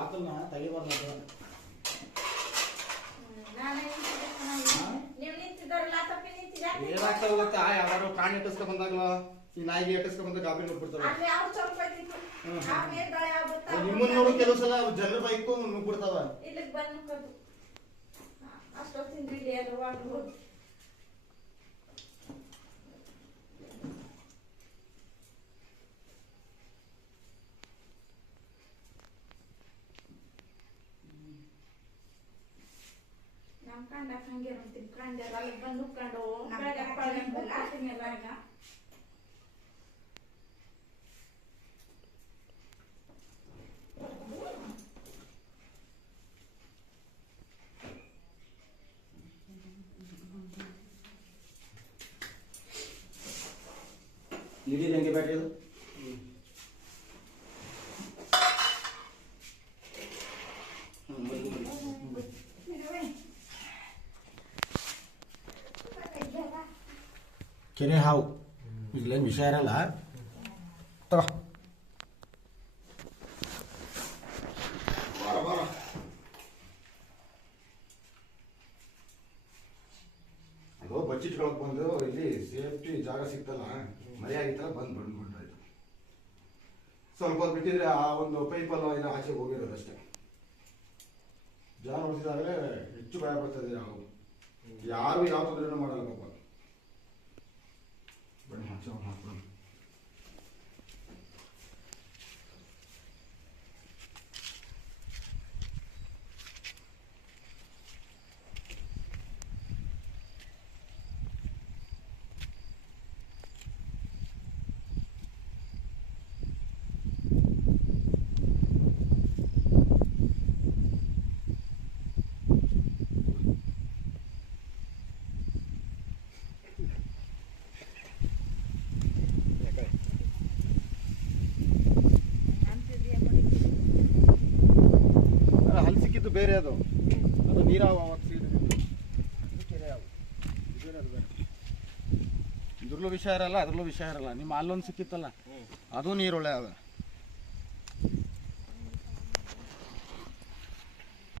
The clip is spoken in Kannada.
ಬಾಕಲ್ನ ತೆಗಿಬಾರ್ದು. ಏನಾಗ್ತಾವ ಗೊತ್ತಾ, ಯಾರು ಪ್ರಾಣಿ ಇಟ್ಟಿಸ್ಕೊ ಬಂದಾಗಲ ಈ ನಾಯಿಗೆ ಇಟ್ಟಿಸ್ಕೊ ಬಂದಾಗ ಗಾಬರಿ ನುಗ್ಬಿಡ್ತಾವೆ. ನಿಮ್ಮನ್ನ ನೋಡು ಕೆಲವು ಸಲ ಜನರ ಬೈಕು ನುಗ್ಬಿಡ್ತಾವ. ಇಡೀ ಹೆಂಗೆ ಬ್ಯಾಟ್ರಿ ಅದು ಕೆರೆ ಹಾವು ಇಲ್ಲೇನು ವಿಷಯ ಇರಲ್ಲ. ತಗೋ ಅದು ಬಚ್ಚಿಟ್ಕೊಳಕ್ ಬಂದು ಇಲ್ಲಿ ಸೇಫ್ಟಿ ಜಾಗ ಸಿಗ್ತಲ್ಲ, ಮಳೆ ಆಗಿತ್ತಲ್ಲ, ಬಂದ್ಬಿಟ್ಟಾಯ್ತು. ಸ್ವಲ್ಪ ಹೊತ್ತು ಬಿಟ್ಟಿದ್ರೆ ಆ ಒಂದು ಪೈಪಲ್ಲ ಇಲ್ಲ ಆಚೆಗೆ ಹೋಗಿರೋದು ಅಷ್ಟೇ. ಜಾಗ ನೋಡಿಸಿದಾಗಲೇ ಹೆಚ್ಚು ಭಯ ಬರ್ತದೆ. ಯಾರು ಯಾವ ತೊಂದರೆನೂ ಮಾಡಲ್ಲ ಪಾಪ. ಬನ್ನಿ ಹಾಕ್ಬಿಡೋಣ. ಬೇರೆ ಅದು ನೀರಾವ ಇದ್ರಲ್ಲೂ ವಿಷಯ ಇರಲ್ಲ, ಅದ್ರಲ್ಲೂ ವಿಷಯ ಇರಲ್ಲ. ನಿಮ್ಮ ಅಲ್ಲೊಂದು ಸಿಕ್ಕಿತ್ತಲ್ಲ, ಅದು ನೀರೊಳ್ಳೆ ಅವ.